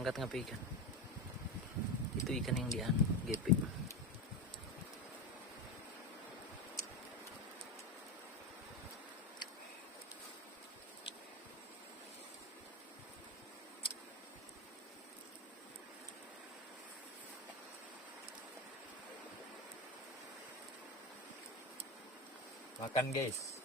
Angkat nga pa ikan. Itu ikan yang di anu, GP. Makan guys.